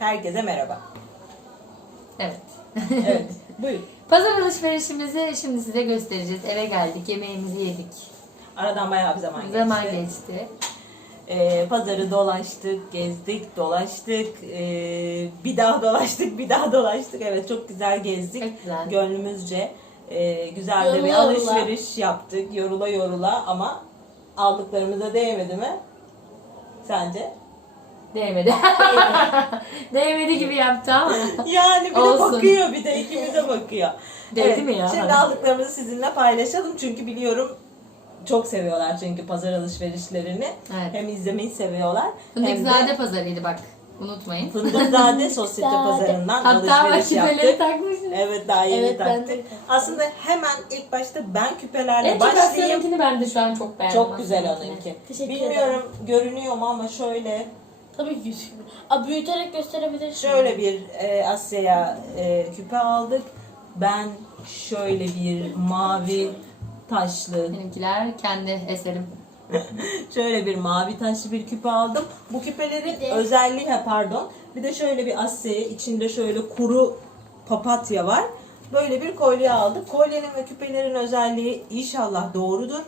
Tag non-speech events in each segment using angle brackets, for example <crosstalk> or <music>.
Herkese merhaba. Evet. Evet, <laughs> buyur. Pazar alışverişimizi şimdi size göstereceğiz. Eve geldik, yemeğimizi yedik. Aradan bayağı bir zaman geçti. Zaman geçti. Ee, pazarı dolaştık, gezdik, dolaştık. Ee, bir daha dolaştık, bir daha dolaştık. Evet, çok güzel gezdik. Çok güzel. Gönlümüzce ee, güzel de bir Yorula yorula. alışveriş yaptık. Yorula yorula ama aldıklarımıza değmedi mi? Sence? Değmedi. <laughs> Değmedi gibi yaptı ama. Yani bir de Olsun. bakıyor bir de ikimize bakıyor. Değdi mi ya? Şimdi aldıklarımızı sizinle paylaşalım çünkü biliyorum çok seviyorlar çünkü pazar alışverişlerini. Evet. Hem izlemeyi seviyorlar. hem de Fındıkzade pazarıydı bak. Unutmayın. Fındıkzade sosyete pazarından Hatta alışveriş küpeleri yaptık. takmışsın. Evet daha yeni Evet, ben de taktık. taktım. Aslında hemen ilk başta ben küpelerle En çok başlayayım. Asya'nınkini ben de şu an çok beğendim. Çok güzel onunki. Teşekkür Bilmiyorum görünüyor mu ama şöyle Tabii ki. Abi büyüterek gösterebilirsin. Şöyle bir e, Asya'ya e, küpe aldık. Ben şöyle bir mavi taşlı, Benimkiler kendi eserim. <laughs> şöyle bir mavi taşlı bir küpe aldım. Bu küpelerin Bir de- özelliği, ha pardon, bir de şöyle bir Asya'ya içinde şöyle kuru papatya var. Böyle bir kolye aldık. Kolyenin ve küpelerin özelliği inşallah doğrudur.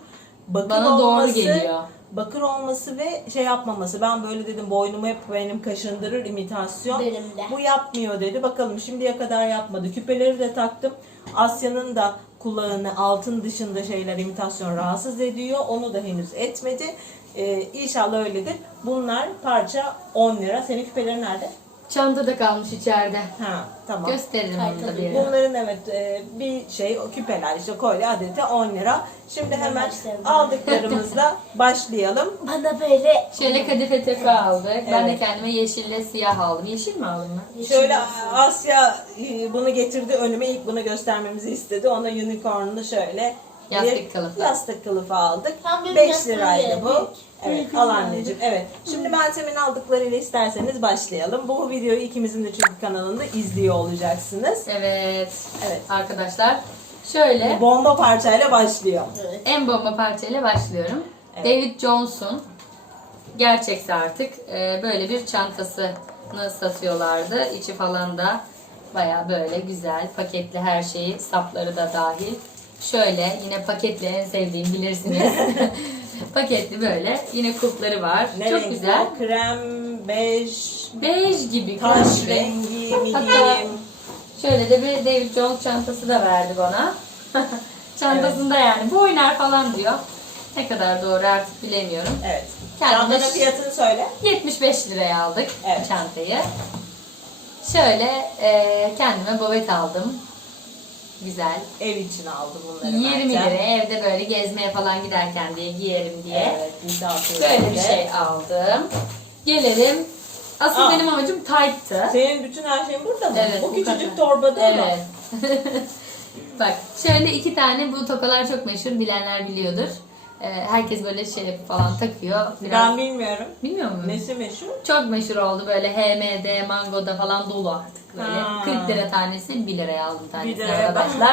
Bakır Bana doğru olması, geliyor. Bakır olması ve şey yapmaması. Ben böyle dedim boynumu hep benim kaşındırır imitasyon. Benim de. Bu yapmıyor dedi. Bakalım şimdiye kadar yapmadı. Küpeleri de taktım. Asya'nın da kulağını altın dışında şeyler imitasyon rahatsız ediyor. Onu da henüz etmedi. Ee, inşallah öyledir. Bunlar parça 10 lira. Senin küpelerin nerede? Çantada kalmış içeride. Ha tamam. Gösteririm onu da bir. Bunların evet e, bir şey o küpeler işte kolye adeti 10 lira. Şimdi hemen başlayalım. aldıklarımızla <laughs> başlayalım. Bana böyle Şöyle kadife tepe aldık. Ben de Evet. kendime yeşille siyah aldım. Yeşil mi aldın ben? Şöyle Asya e, bunu getirdi önüme ilk bunu göstermemizi istedi. Ona unicornlu şöyle Yastık bir kılıfı. Yastık kılıfı aldık. Tam benim 5 yastığım liraydı bu. Evet Büyük al anneciğim. Evet. Şimdi Meltem'in aldıklarıyla isterseniz başlayalım. Bu videoyu ikimizin de çünkü kanalında izliyor olacaksınız. Evet. Evet. Arkadaşlar şöyle Bomba parçayla başlıyor. Evet. en bomba parçayla başlıyorum. Evet. David Jones'un gerçekse artık e, böyle bir çantasını satıyorlardı. İçi falan da baya böyle güzel paketli her şeyi sapları da dahil. Şöyle yine paketli en sevdiğim bilirsiniz. <laughs> paketli böyle yine kupları var. Ne Çok renk güzel. Krem, bej, Bej gibi. taş rengi, <laughs> Hatta. Şöyle de bir David Jones çantası da verdi bana. <laughs> Çantasında yani bu oynar falan diyor. Ne kadar doğru artık bilemiyorum. Evet. Kendine Çantanın fiyatını söyle. 75 liraya aldık Evet. çantayı. Şöyle e, kendime bovet aldım. Güzel. Ev için aldım bunları 20 Meltem. liraya evde böyle gezmeye falan giderken diye giyerim diye. Evet, misafir Böyle bir şey aldım. Gelelim. Asıl Aa. benim amacım tight'tı. Senin bütün her şeyin burada mı? Evet, bu bu küçücük kadar. torbada mı? Evet. <laughs> Bak şöyle iki tane bu tokalar çok meşhur bilenler biliyordur. Ee, herkes böyle şey falan takıyor. Biraz... Ben bilmiyorum. Bilmiyor musun? Nesi meşhur? Çok meşhur oldu böyle HMD, Mango'da falan dolu artık böyle. Ha. 40 lira tanesi 1 liraya aldım tanesini liraya. arkadaşlar. Ben-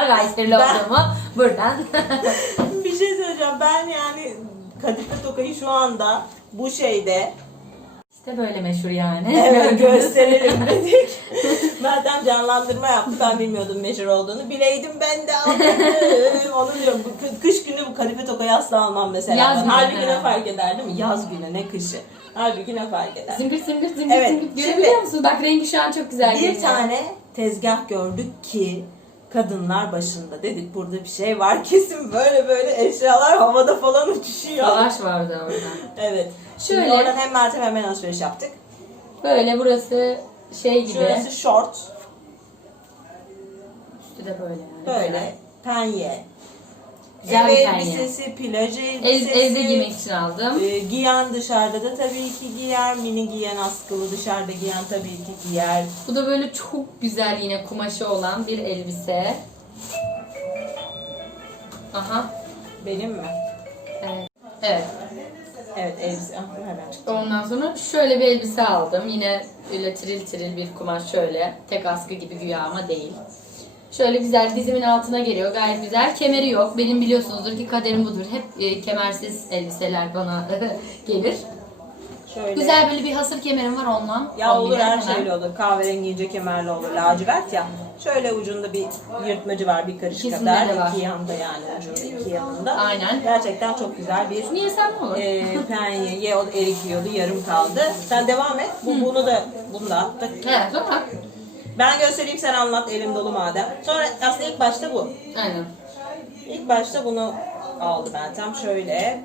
olduğumu buradan. <laughs> bir şey söyleyeceğim. Ben yani Kadife Toka'yı şu anda bu şeyde işte böyle meşhur yani. evet <laughs> gösterelim dedik. <laughs> Meltem canlandırma yaptı. Ben bilmiyordum meşhur olduğunu. Bileydim ben de aldım. Onu diyorum. Bu kı- kış günü bu Kadife Toka'yı asla almam mesela. Yaz Ben. günü, Halbuki ne fark eder değil mi? Yaz günü ne kışı. Halbuki ne fark eder. Zımbır zımbır zımbır Evet, zımbır. şimdi- Görebiliyor musunuz? Bak rengi şu an çok güzel Bir geliyor. tane tezgah gördük ki kadınlar başında dedik burada bir şey var <laughs> kesin böyle böyle eşyalar havada falan uçuşuyor. Savaş vardı orada. Evet. Şimdi Şöyle. oradan hem Meltem hemen alışveriş yaptık. Böyle burası şey gibi. Şurası short. Üstü de böyle yani. Böyle. Penye. Güzel Ev bir penye. elbisesi, plaj Ev, elbisesi. evde giymek için aldım. e, giyen dışarıda da tabii ki giyer. Mini giyen askılı dışarıda giyen tabii ki giyer. Bu da böyle çok güzel yine kumaşı olan bir elbise. Aha. Benim mi? Evet. Evet. Evet elbise. Ah, hemen. Ondan sonra şöyle bir elbise aldım. Yine öyle tril tril bir kumaş şöyle. Tek askı gibi güya ama değil. Şöyle güzel dizimin altına geliyor. Gayet güzel. Kemeri yok. Benim biliyorsunuzdur ki kaderim budur. Hep e, kemersiz elbiseler bana <laughs> gelir. Şöyle. Güzel böyle bir hasır kemerim var ondan. Ya olur her hemen. şeyle olur. Kahverengi ince kemerli olur. Lacivert ya. Şöyle ucunda bir yırtmacı var bir karış İkisinde kadar. de var. iki yanda yani ucunda iki yanında. Aynen. Gerçekten çok güzel bir Niye sen mi olur? e, penye. Ye o erikiyordu yarım kaldı. Sen devam et. Bu, bunu da bunu da attık. Evet sonra. Ben göstereyim sen anlat elim dolu madem. Sonra aslında ilk başta bu. Aynen. İlk başta bunu aldı ben tam şöyle.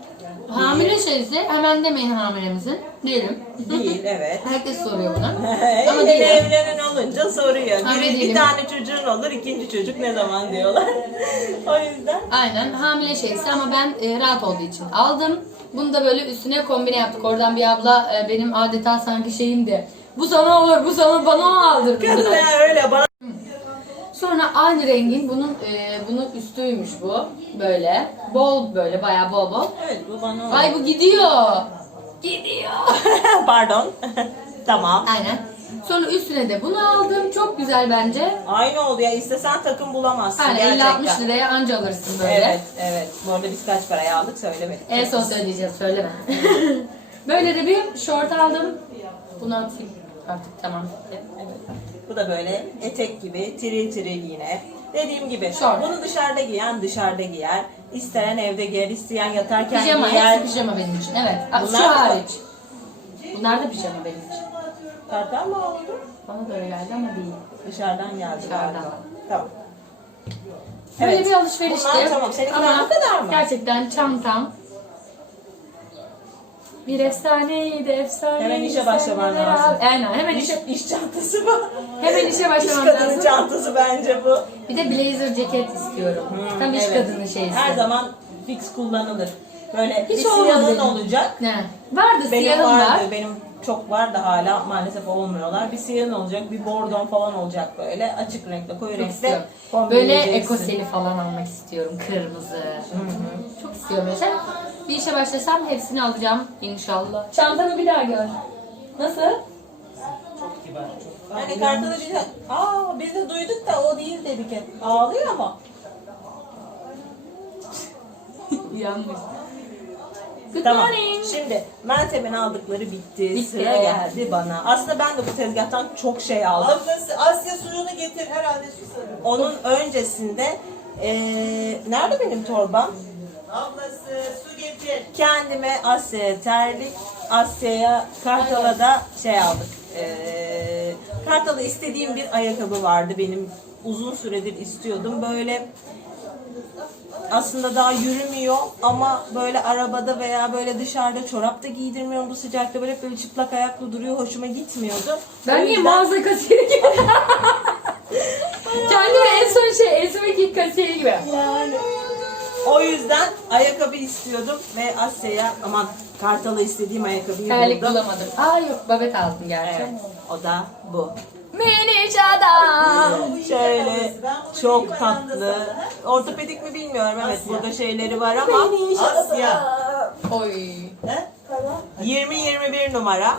Hamile şeyse hemen demeyin hamilemizin. Diyelim. Değil evet. Herkes soruyor bunu. <laughs> Ama değilim. evlenen olunca soruyor. Ama Bir, bir değilim. tane çocuğun olur, ikinci çocuk ne zaman diyorlar. <laughs> o yüzden. Aynen hamile şeysi ama ben e, rahat olduğu için aldım. Bunu da böyle üstüne kombine yaptık. Oradan bir abla e, benim adeta sanki şeyimdi. Bu sana olur, bu sana bana o aldır. Kadın ya öyle bana. Sonra aynı rengin bunun e, bunun üstüymüş bu. Böyle. Bol böyle bayağı bol bol. Evet bu bana Ay bu gidiyor. Gidiyor. <laughs> Pardon. <laughs> tamam. Aynen. Sonra üstüne de bunu aldım. Çok güzel bence. Aynı oldu ya. İstesen takım bulamazsın Aynen gerçekten. 50-60 liraya anca alırsın böyle. Evet, evet. Bu arada biz kaç paraya aldık söylemedik. En son söyleyeceğiz söyleme. <laughs> böyle de bir şort aldım. Bunu atayım artık tamam. Evet. Bu da böyle etek gibi tiril tiril yine. Dediğim gibi Şort. bunu dışarıda giyen dışarıda giyer. İsteyen evde giyer, isteyen yatarken Pijama, giyer. hepsi pijama benim için. Evet. Bunlar Şu da- hariç. Bunlar da pijama benim için. Kartal mı aldı? Bana da öyle geldi ama değil. Dışarıdan geldi Dışarıdan. galiba. Tamam. Böyle bir alışverişti. Bunlar tamam. Bu kadar mı? Gerçekten çantam. Bir efsaneydi, efsane. Hemen işe başlaman lazım. Aynen, hemen İş, işe, iş çantası bu. hemen işe İş başlamam kadının lazım. çantası bence bu. Bir de blazer ceket istiyorum. Tam iş Hmm, Evet. kadını şeysi. Her zaman fix kullanılır. Böyle Hiç bir siyahın olacak. Ne? Vardı Benim siyahım vardı, var. benim çok var da hala maalesef olmuyorlar. Bir siyahın olacak, bir bordon falan olacak böyle. Açık renkli, koyu Çok renkli. istiyorum. Böyle ekoseli falan almak istiyorum. Kırmızı. Çok istiyorum mesela. Bir işe başlasam hepsini alacağım inşallah. Çantamı bir daha gör. Nasıl? Hani kartada bir de, aa biz de duyduk da o değil dedik hep. Ağlıyor ama. <laughs> Yanlış. Good Tamam. morning. Şimdi Meltem'in aldıkları bitti. Bitti. Sıra geldi bana. Aslında ben de bu tezgahtan çok şey aldım. Ablası Asya suyunu getir herhalde susadım. Onun öncesinde eee nerede benim torbam? Ablası su getir. Kendime Asya'ya terlik, Asya'ya Kartal'a da şey aldık. Ee, Kartal'a istediğim bir ayakkabı vardı benim. Uzun süredir istiyordum. Böyle aslında daha yürümüyor ama böyle arabada veya böyle dışarıda çorap da giydirmiyorum bu sıcakta. Böyle hep böyle çıplak ayaklı duruyor. Hoşuma gitmiyordu. O Ben niye yüzden- mağaza kasiyeri gibi? <laughs> Kendimi en son şey, son iki kasiyeri gibi. Yani. O yüzden ayakkabı istiyordum ve Asya'ya aman Kartal'a istediğim ayakkabıyı Terlik buldum. bulamadım. Aa yok, babet aldım gerçi. Evet, o da bu. Miniş adam. Şöyle çok tatlı. Ortopedik mi bilmiyorum. Evet burada şeyleri var ama Asya. Oy. He? 20-21 numara.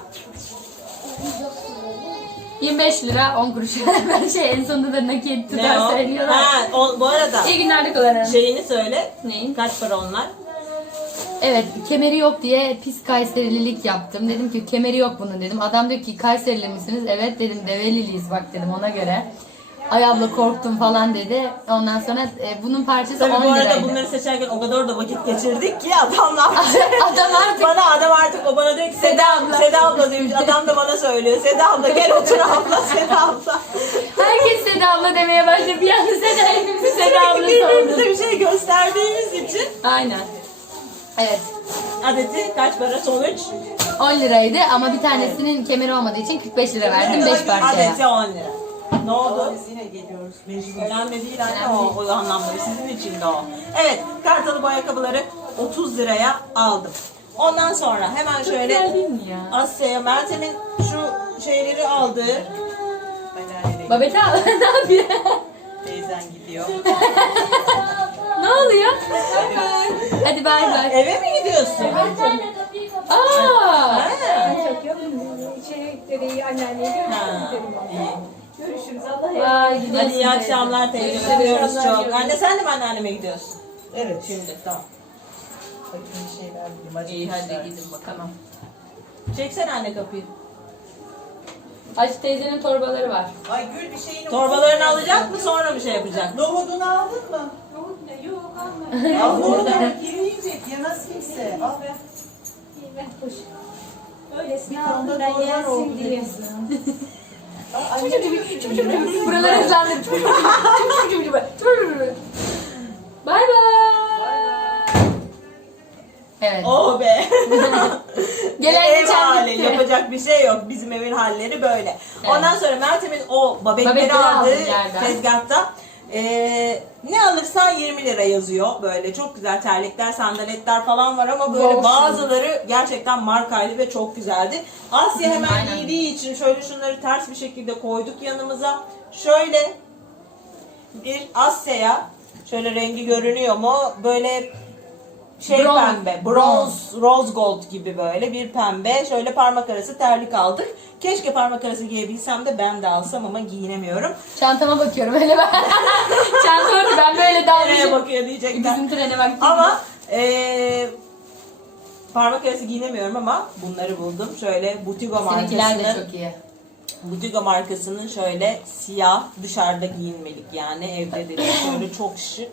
25 lira 10 kuruş. <laughs> ben şey en sonunda da nakit tutar söylüyorlar. Ha, o, bu arada İyi günlerde kullanın. şeyini söyle. Neyin? Kaç para onlar? Evet kemeri yok diye pis Kayserililik yaptım. Dedim ki kemeri yok bunun dedim. Adam diyor ki Kayserili misiniz? Evet dedim Develiliyiz bak dedim ona göre. Ay abla korktum falan dedi. Ondan sonra e, bunun parçası Tabii 10 bu arada liraydı. bunları seçerken o kadar da vakit geçirdik ki adamlar. <laughs> Adam artık bana adam artık Seda abla. Demiş. Adam da bana söylüyor. Seda abla gel otur abla Seda abla. herkes Seda abla demeye başladı. Bir anda Seda hepimizi Seda abla birbirimize sandı. bir şey gösterdiğimiz için Aynen. Evet. adeti kaç para sonuç? 10 liraydı ama bir tanesinin kemeri olmadığı için 45 lira verdim 5 parçaya. Adeti 10 lira. Ne oldu? Biz yine geliyoruz mecbur. Önemli değil anne o, o anlamda sizin için de o. Evet kartalı bu ayakkabıları 30 liraya aldım. Ondan sonra hemen şöyle? Asya'ya Meltem'in şu şeyleri aldığı Anneannene Babette al. <laughs> ne yapıyor? teyzen gidiyor. <laughs> ne oluyor? Hadi bay bay. eve mi gidiyorsun? Aa! İçerikleri anneanneye görüşürüz. iyi. Görüşürüz. Allah yardım Vay gidiyorsun. Hadi iyi akşamlar teyze. Görüşürüz. Öpüyoruz çok. Anne sen de mi anneanneme gidiyorsun? Evet. Şimdi tamam. Bir şeyler bulayım. İyi acıkmışlar. hadi gidin bakalım. Çeksene anne kapıyı. Ayşe teyzenin torbaları var. Ay Gül bir şeyini Torbalarını alacak mı sonra mı şey yapacak? Nohudunu aldın mı? Nohut ne? Yok almadım. <laughs> Al nohudunu kiri yiyecek yemez kimse. Al. Ben koş. Öylesine Bir tane aldım de ben torba oldu yensin diye. Al, anne. Buralar ıslandı. Bay bay. Evet. Oh be. <laughs> Gelen ev geçen hali gitti. yapacak bir şey yok. Bizim evin halleri böyle. Ondan sonra Meltem'in o babetleri Babetleri aldığı tezgahta eee, ne alırsan 20 lira yazıyor. Böyle çok güzel terlikler, sandaletler falan var ama böyle Bol bazıları gerçekten markaydı ve çok güzeldi. Asya hemen Aynen. giydiği için şöyle şunları ters bir şekilde koyduk yanımıza. Şöyle bir Asya'ya şöyle rengi görünüyor mu? Böyle şey Bronz. pembe, bronz, rose gold gibi böyle bir pembe. Şöyle parmak arası terlik aldık. Keşke parmak arası giyebilsem de ben de alsam ama giyinemiyorum. Çantama bakıyorum öyle ben. <laughs> Çanta orada ben böyle Nereye dalmışım. bakıyor diyecekler. Bizim trene baktım. Ama eee parmak arası giyinemiyorum ama bunları buldum. Şöyle Butigo Seninkiler de markasının çok iyi. Butigo markasının şöyle siyah dışarıda giyinmelik yani evde değil. Şöyle çok şık.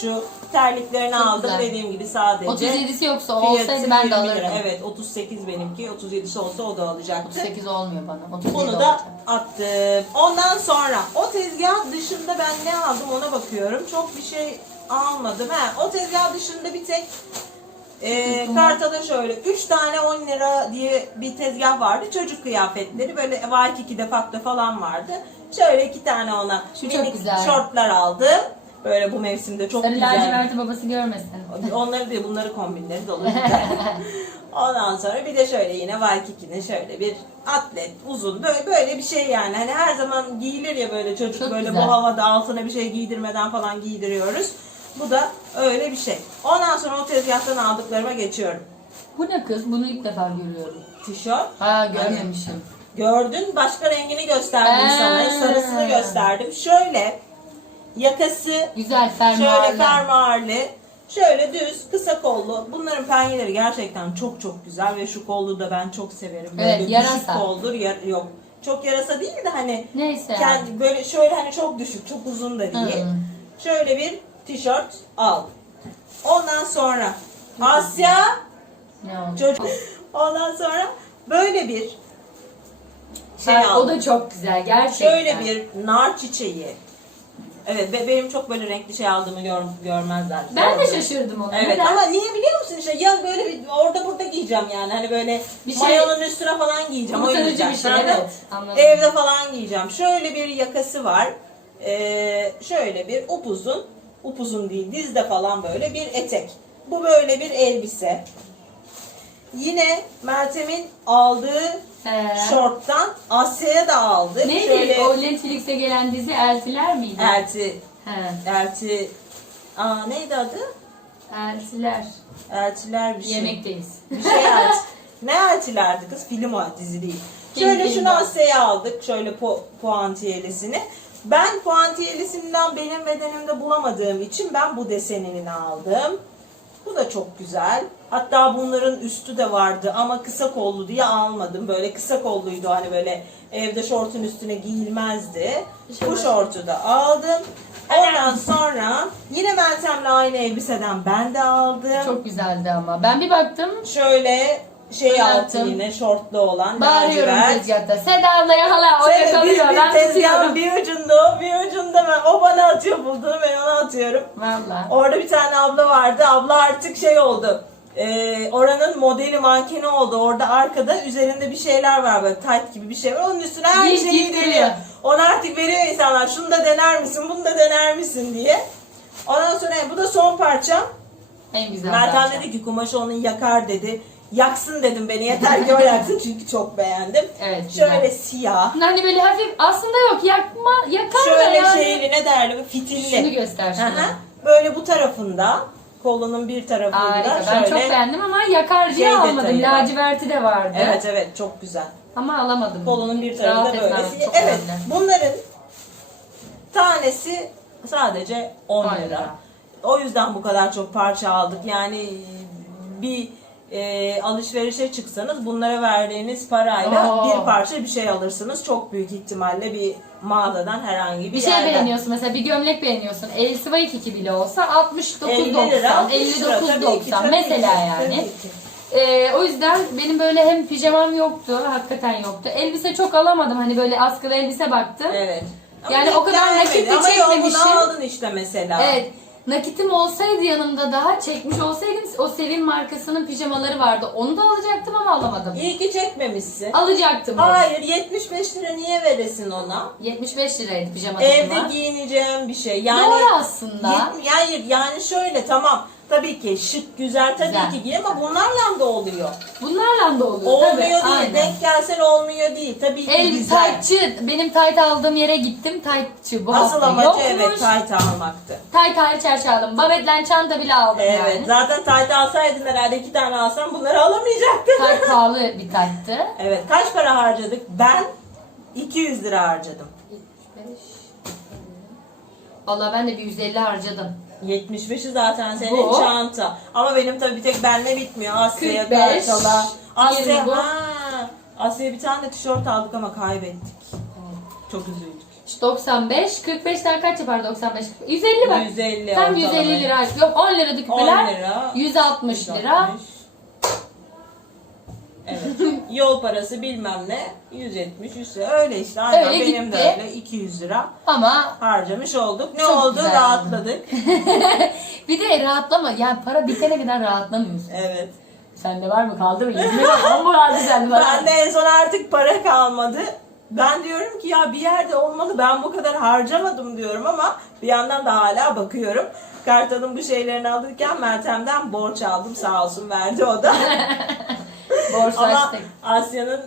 Şu terliklerini Çok aldım güzel. dediğim gibi sadece. 37'si yoksa olsaydı ben de 20 lira. alırdım. Evet 38 benimki. 37'si olsa o da alacaktı. 38 olmuyor bana. 37 Bunu da olacak. attım. Ondan sonra o tezgah dışında ben ne aldım ona bakıyorum. Çok bir şey almadım. He, o tezgah dışında bir tek e, kartada şöyle 3 tane 10 lira diye bir tezgah vardı. Çocuk kıyafetleri böyle Waikiki Facto falan vardı. Şöyle iki tane ona Şu çok minik güzel. şortlar aldım. Böyle bu mevsimde çok Sarı güzel. laciverti babası görmesin. Onları değil bunları kombinleri de olacak. <laughs> Ondan sonra bir de şöyle yine Waikiki'nin şöyle bir atlet uzun böyle böyle bir şey yani. Hani her zaman giyilir ya böyle çocuk Çok böyle güzel. bu havada altına bir şey giydirmeden falan giydiriyoruz. Bu da öyle bir şey. Ondan sonra o tezgahtan aldıklarıma geçiyorum. Bu ne kız? Bunu ilk defa görüyorum. Tişört. Ha görmemişim. Gördün başka rengini gösterdim Ee. sana. Sarısını gösterdim. Şöyle yakası Güzel fermuarlı. Şöyle fermuarlı, şöyle düz, kısa kollu. Bunların penyeleri gerçekten çok çok güzel ve şu kollu da ben çok severim. Böyle Evet, düşük yarasa. koldur, yar- yok. Çok yarasa değil de hani Neyse. kendi böyle şöyle hani çok düşük, çok uzun da değil. Hı. Şöyle bir tişört al. Ondan sonra Asya Ne oldu? çocuk. Ondan sonra böyle bir şey Ha, o aldım. da çok güzel gerçekten. Şöyle bir nar çiçeği. Evet ve benim çok böyle renkli şey aldığımı gör, görmezler. Ben de şaşırdım ona. Evet Neden? ama niye biliyor musun işte ya böyle bir orada burada giyeceğim yani hani böyle Bir şey- mayonun üstüne falan giyeceğim o yüzden. bir şey, evet. Anladım. Evde falan giyeceğim. Şöyle bir yakası var. Ee, şöyle bir upuzun, upuzun değil dizde falan böyle bir etek. Bu böyle bir elbise. Yine Meltem'in aldığı Ee, şorttan Asya'ya da aldık. Neydi? Şöyle O Netflix'e gelen dizi Eltiler miydi? elti, He. elti, aa neydi adı? Eltiler. Eltiler bir şey. Yemekteyiz. Bir şey elti. <laughs> ne eltilerdi kız? Film o dizi değil. Şöyle şunu. Asya'ya aldık. Şöyle pu- puantiyelisini. Ben puantiyelisinden benim bedenimde bulamadığım için ben bu desenini aldım. Bu da çok güzel. Hatta bunların üstü de vardı ama kısa kollu diye almadım. Böyle kısa kolluydu hani böyle evde şortun üstüne giyilmezdi. Bu şortu da aldım. Ondan sonra yine Meltem'le aynı elbiseden ben de aldım. Çok güzeldi ama. Ben bir baktım. Şöyle şey altı yine şortlu olan Bağırıyorum lacivert. tezgahta. Seda ablaya hala o Şöyle bir, yakalıyor. bir Ben tezgahın tutuyorum. bir ucunda o, bir ucunda ben. O bana atıyor bulduğunu ben ona atıyorum. Valla. Orada bir tane abla vardı. Abla artık şey oldu. Ee, oranın modeli mankeni oldu. Orada arkada üzerinde bir şeyler var böyle tight gibi bir şey var. Onun üstüne her Giyip şeyi giyip deniyor. Ona artık veriyor insanlar. Şunu da dener misin? Bunu da dener misin diye. Ondan sonra bu da son parçam. En güzel Meltem parça. dedi ki kumaşı onun yakar dedi. Yaksın dedim beni yeter ki o yaksın çünkü çok beğendim. Evet, güzel. Şöyle siyah. Hani böyle hafif aslında yok yakma yakar da Şöyle yani. şeyli ne derler bu fitilli. Şunu göster şunu. Hı hı. Böyle bu tarafında kolunun bir tarafında Harika. şöyle. Ben çok beğendim ama yakar diye şey almadım. detayı var. Laciverti de vardı. Evet evet çok güzel. Ama alamadım. Kolunun bir Rahat tarafında böyle. etmem, çok Evet önemli. bunların tanesi sadece 10 10 lira. lira. O yüzden bu kadar çok parça aldık. Yani bir e, alışverişe çıksanız bunlara verdiğiniz parayla Oo. bir parça bir şey alırsınız. Çok büyük ihtimalle bir mağazadan herhangi bir, Bir şey yerden. beğeniyorsun mesela bir gömlek beğeniyorsun. El Swike 2 bile olsa 50 lira, 69.90, 60 lira. Tabii ki, 59.90 tabii mesela yani. Ee, o yüzden benim böyle hem pijamam yoktu, hakikaten yoktu. Elbise çok alamadım. Hani böyle askılı elbise baktım. Evet. Yani denk o kadar nakit de Ama çekmemişim. bunu aldın işte mesela. Evet. Nakitim olsaydı yanımda daha çekmiş olsaydım o Sevin markasının pijamaları vardı. Onu da alacaktım ama alamadım. İyi ki çekmemişsin. Alacaktım. bunu. Hayır 75 lira niye veresin ona? 75 liraydı pijama Evde takımı. giyineceğim bir şey. Yani Doğru aslında. Yet- Hayır yani şöyle tamam. Tabii ki şık güzel tabii Güzel. ki giy ama bunlarla da oluyor. Bunlarla da oluyor. Olmuyor tabii, değil. aynen. Denk gelsen olmuyor değil. Tabii ki El güzel. taytçı, benim tayt aldığım yere gittim. Taytçı bu Asıl hafta amacı yokmuş. evet tayt almaktı. Tayt hariç her şey aldım. Babetlen çanta bile aldım Evet. yani. Zaten tayt alsaydın herhalde iki tane alsam bunları alamayacaktın. Tayt <laughs> pahalı bir tayttı. evet. Kaç para harcadık? Ben 200 lira harcadım. 75. Valla ben de bir 150 harcadım. 75'i zaten senin Bu. çanta. Ama benim tabii bir tek benle bitmiyor. Asya'ya 45, Kartal'a. Asya, 20 bu. ha. Asya'ya bir tane de tişört aldık ama kaybettik. Çok üzüldük. İşte 95, 45'ten kaç yapar 95? 150 bak. 150 Tam ortalama. 150 lira. Yok 10 lira 10 küpeler. lira. 160 lira. 160. Evet. Yol parası bilmem ne 170 100 lira. Öyle işte. Aynen Öyle benim gitti. de öyle 200 lira Ama harcamış olduk. Ne Çok oldu? güzel Rahatladık. <laughs> bir de rahatlama. Yani para bitene kadar rahatlamıyorsun. evet. Sende var mı kaldı mı? Yüzüne bak. Ama kaldı sende var. Ben de en son artık para kalmadı. Ben diyorum ki ya bir yerde olmalı ben bu kadar harcamadım diyorum ama bir yandan da hala bakıyorum. Kartal'ın bu şeylerini alırken Meltem'den borç aldım sağ olsun verdi o da. <laughs> ama Borçlaştık. Asya'nın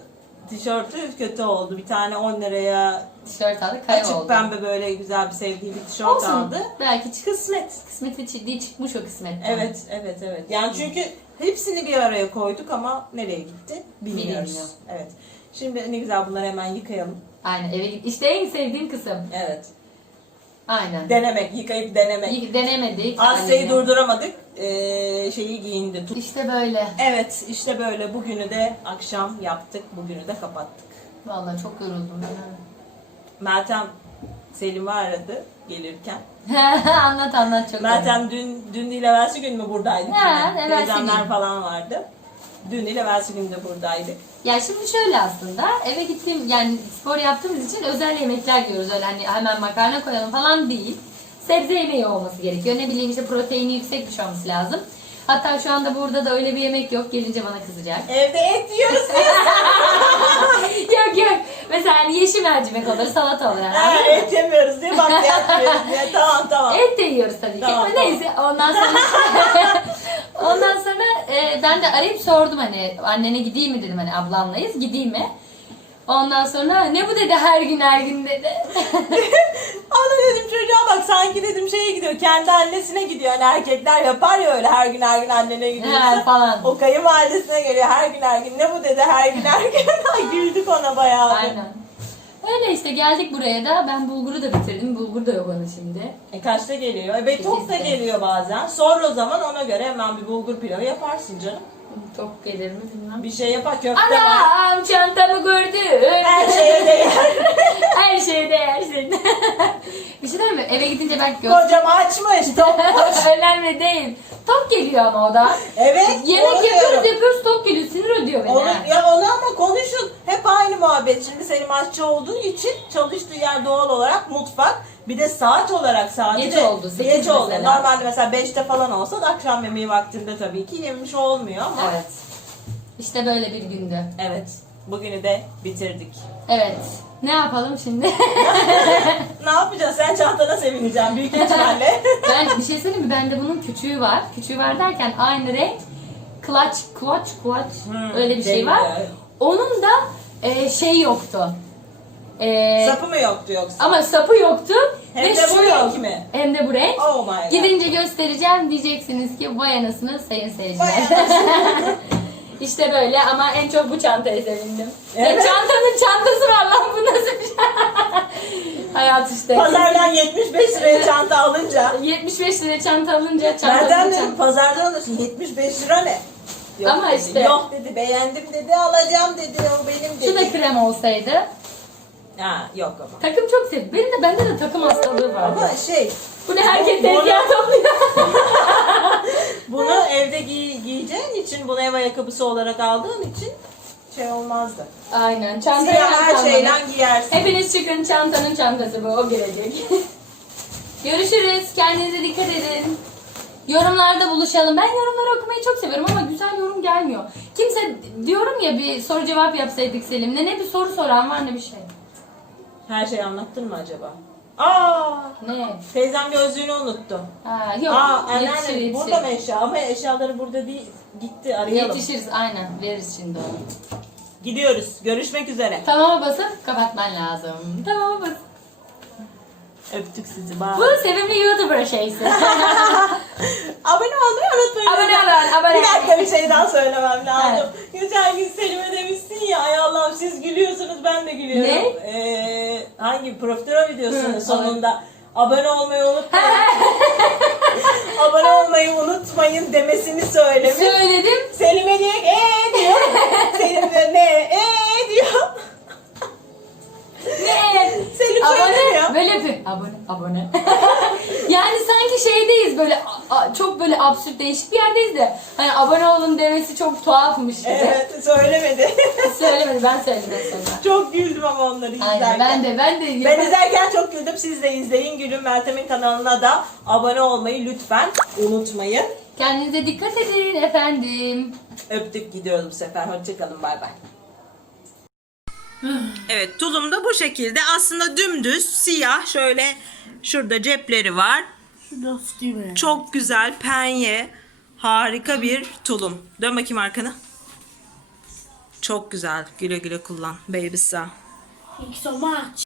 tişörtü kötü oldu. Bir tane 10 liraya Tişört aldık kayboldu. açık pembe böyle güzel bir sevdiği bir tişört Olsun. aldı. Belki çık Kısmet. kısmeti çi- çıkmış o kısmet. Evet, evet, evet. Yani çünkü hepsini bir araya koyduk ama nereye gitti bilmiyoruz. Bilmiyor. Evet. Şimdi ne güzel bunları hemen yıkayalım. Aynen eve git. İşte en sevdiğim kısım. Evet. Aynen. Denemek, yıkayıp denemek. İyi, Denemedik. Asya'yı Aynen. durduramadık. Ee, şeyi giyindi. İşte böyle. Evet, işte böyle. Bugünü de akşam yaptık. Bugünü de kapattık. Vallahi çok yoruldum. Meltem Selim'i aradı gelirken. <laughs> anlat anlat çok. Meltem dün, dün değil evvelsi gün mü buradaydık? Ha, evvelsi gün. falan vardı. Dün değil evvelsi gün de buradaydık. Ya şimdi şöyle aslında eve gittiğim yani spor yaptığımız için özel yemekler yiyoruz öyle hani hemen makarna koyalım falan değil. Sebze yemeği olması gerekiyor. Ne bileyim işte proteini yüksek bir şey olması lazım. Hatta şu anda burada da öyle bir yemek yok. Gelince bana kızacak. Evde et yiyoruz biz. <laughs> <laughs> yok yok. Mesela hani yeşil mercimek olur, salata olur ha, et yemiyoruz diye bak diye. Tamam tamam. Et de yiyoruz tabii ki Tamam, ama tamam. neyse ondan sonra <laughs> ondan sonra e, ben de arayıp sordum hani annene gideyim mi dedim hani ablamlayız gideyim mi? Ondan sonra ne bu dedi her gün her gün dedi. <laughs> Ana dedim çocuğa bak sanki dedim şeye gidiyor. Kendi annesine gidiyor. Hani erkekler yapar ya öyle her gün her gün annene gidiyor. He, falan. O kayınvalidesine geliyor her gün her gün. Ne bu dedi her gün her gün. <laughs> Güldük ona bayağı. Aynen. Öyle işte geldik buraya da ben bulguru da bitirdim. Bulgur da yok onun şimdi. E, kaçta geliyor? Ve tok da Sekizde. geliyor bazen. Sonra o zaman ona göre hemen bir bulgur pilavı yaparsın canım. Çok gelir mi bilmem. Bir şey yapar köfte var. Anam çantamı gördün. Her şeye değer. <laughs> Her şeye değersin. <laughs> bir şey diyeyim mi? Eve gidince belki göster. Kocam açmış. Boş. <laughs> Önemli değil. Tok geliyor ama o da. Evet. Yemek onu yapıyoruz diyorum. yapıyoruz tok geliyor. Sinir ödüyor beni. Onu, ha. ya onu ama konuşun. Hep aynı muhabbet. Şimdi Selim aşçı olduğu için çalıştığı yer doğal olarak mutfak. Bir de saat olarak saati Geç de- oldu, sekiz Geç oldu. mesela. Normalde mesela 5'te falan olsa da akşam yemeği vaktinde tabii ki yemiş olmuyor ama. Evet. İşte böyle bir gündü. Evet. Bugünü de bitirdik. Evet. Ne yapalım şimdi? <laughs> Ne yapacaksın? Sen çantana sevineceksin büyük ihtimalle. <laughs> ben bir şey söyleyeyim mi? Bende bunun küçüğü var. Küçüğü var derken aynı renk. Clutch, clutch, clutch. Hmm, öyle bir şey var. güzel. Onun da e, şey yoktu. E, Sapı mı yoktu yoksa? ama sapı yoktu. Hem ve de bu şu renk yok. mi? Hem de bu renk. Oh my god. Gidince göstereceğim diyeceksiniz ki vay anasını sayın seyirciler. <laughs> İşte böyle ama en çok bu çantaya sevindim. Evet. Ya çantanın çantası var lan bu nasıl bir şey? <laughs> Hayat işte. Pazardan 75 liraya çanta alınca 75 lira çanta alınca çantanın Nereden çanta. dedim pazardan alırsın 75 lira ne? Yok Ama dedi, işte- Yok dedi beğendim dedi alacağım dedi o benim dedi. Şu da krem olsaydı. Ha yok ama. Takım çok sev. Benim de bende de takım hastalığı var. Ama şey Bu ne herkes tezgah topluyor. <laughs> bunu evde giy, giyeceğin için bunu ev ayakkabısı olarak aldığın için şey olmazdı. Aynen. Çantaya Siyah her çantanın. şeyden giyersin. Hepiniz çıkın çantanın çantası bu. O girecek. <laughs> Görüşürüz. Kendinize dikkat edin. Yorumlarda buluşalım. Ben yorumları okumayı çok seviyorum ama güzel yorum gelmiyor. Kimse diyorum ya bir soru cevap yapsaydık Selim'le. Ne bir soru soran var ne bir şey. Her şeyi anlattın mı acaba? Aa! Ne? Teyzem gözlüğünü unuttu. Ha, yok. Aa yetişir, anneanne yetişir. burada mı eşya? Ama eşyaları burada değil. Gitti arayalım. Yetişiriz aynen. Veririz şimdi onu. Gidiyoruz. Görüşmek üzere. Tamama basıp kapatman lazım. Tamama bas. Öptük sizi. Bye. Bu sevimli YouTuber şeysi. <laughs> Abone olmayı unutmayın. Abone olun, abone Bir dakika bir şey daha söylemem lazım. Geçen gün Selim'e demişsin ya ay Allah'ım siz gülüyorsunuz ben de gülüyorum. Ne? Ee, hangi profiterol videosunun Hı, sonunda abone olmayı unutmayın. <laughs> abone olmayı unutmayın demesini söylemiş. Söyledim. Selim'e diyor ki ee diyor. <laughs> Selim de ne ee diyor. Ne? Selim abone. söylemiyor. Böyle yapıyor. Abone. Abone. <laughs> yani sanki şeydeyiz böyle a- a- çok böyle absürt değişik bir yerdeyiz de. Hani abone olun demesi çok tuhafmış gibi. Evet söylemedi. <laughs> Söylemedi ben söyledim sonra. çok güldüm ama onları izlerken. Aynen ben de ben de. Ben izlerken çok güldüm. Siz de izleyin. Gülün Meltem'in kanalına da abone olmayı lütfen unutmayın. Kendinize dikkat edin efendim. Öptük gidiyoruz bu sefer. Hoşçakalın. Bay bay. Evet tulum da bu şekilde. Aslında dümdüz siyah şöyle şurada cepleri var. Çok güzel penye. Harika bir tulum. Dön bakayım arkana. Çok güzel. Güle güle kullan. Baby sağ. Thank you so much.